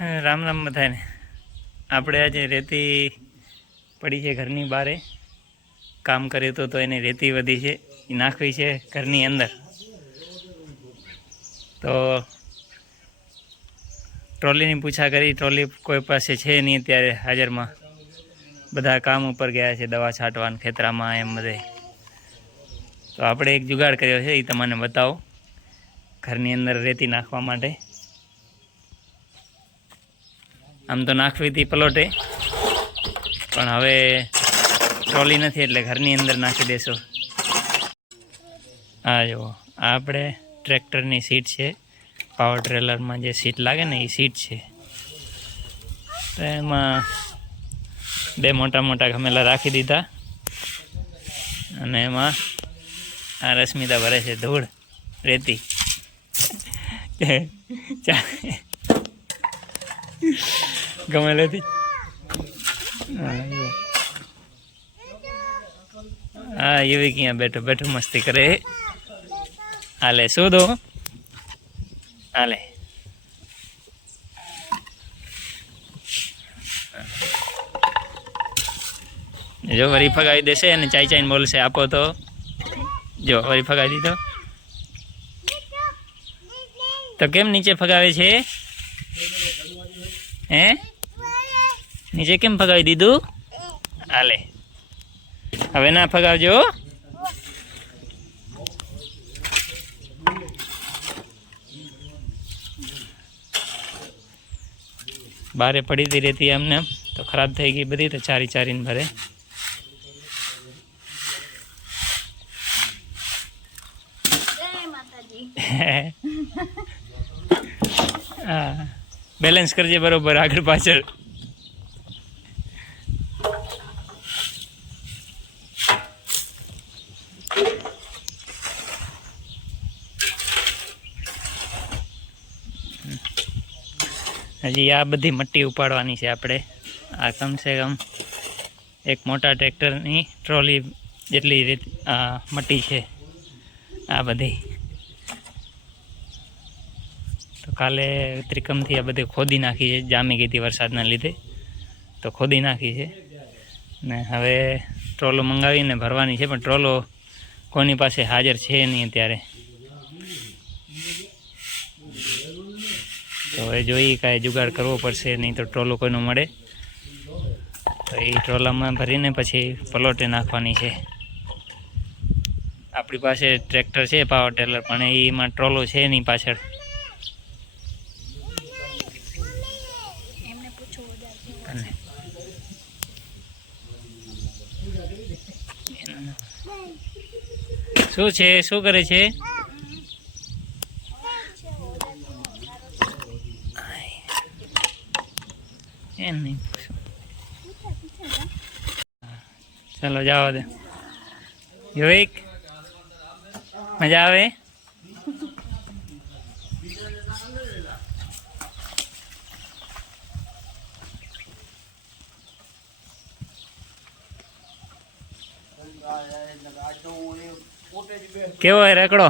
રામ રામ બધાને. આપણે આજે રેતી પડી છે ઘરની બારે, કામ કર્યું તો એને રેતી વધી છે એ નાખવી છે ઘરની અંદર. તો ટ્રોલીની પૂછા કરી, ટ્રોલી કોઈ પાસે છે નહીં અત્યારે હાજરમાં. બધા કામ ઉપર ગયા છે, દવા છાંટવાના ખેતરામાં એમ બધે. તો આપણે એક જુગાડ કર્યો છે, એ તમને બતાવો ઘરની અંદર રેતી નાખવા માટે. આમ તો નાખવી હતી પલોટે, પણ હવે ટ્રોલી નથી એટલે ઘરની અંદર નાખી દેશો. આ જુઓ, આ આપણે ટ્રેક્ટરની સીટ છે, પાવર ટ્રેલરમાં જે સીટ લાગે ને એ સીટ છે. તો એમાં બે મોટા મોટા ગમેલા રાખી દીધા અને એમાં આ રશ્મિતા ભરે છે ધૂળ રેતી. ગમેલેથી હા એવી ક્યાં બેઠો બેઠો મસ્તી કરે. હાલે શું દો હાલે. જો વરી ફગાવી દેશે અને ચાઈ ચાઈને બોલશે આપો તો. જો વરી ફગાવી દીધો તો કેમ નીચે ફગાવે છે? હે નીચે કેમ ફગાવી દીધું? હાલે હવે ના ફગાવજો. બારે પડી હતી રેતી એમને તો ખરાબ થઈ ગઈ બધી, તો ચારી ચારીને ભરે. હા બેલેન્સ કરજે બરોબર આગળ પાછળ. હજી આ બધી મટ્ટી ઉપાડવાની છે આપણે. આ કમસે કમ એક મોટા ટ્રેક્ટરની ટ્રોલી જેટલી મટ્ટી છે આ બધી. તો કાલે ત્રિકમથી આ બધી ખોદી નાખી છે, જામી ગઈ હતી વરસાદના લીધે, તો ખોદી નાખી છે. ને હવે ટ્રોલો મંગાવીને ભરવાની છે, પણ ટ્રોલો કોની પાસે હાજર છે નહીં અત્યારે. તો એ જોઈ કાંઈ જુગાડ કરવો પડશે, નહીં તો ટ્રોલો કોઈનો મળે તો એ ટ્રોલામાં ભરીને પછી પલોટે નાખવાની છે. આપણી પાસે ટ્રેક્ટર છે પાવર ટેલર, પણ એમાં ટ્રોલો છે નહીં પાછળ. શું છે? શું કરે છે? એમ નહીં, ચાલો જાઓ દે. યોઈક મજા આવે? કેવો હોય રેકડો?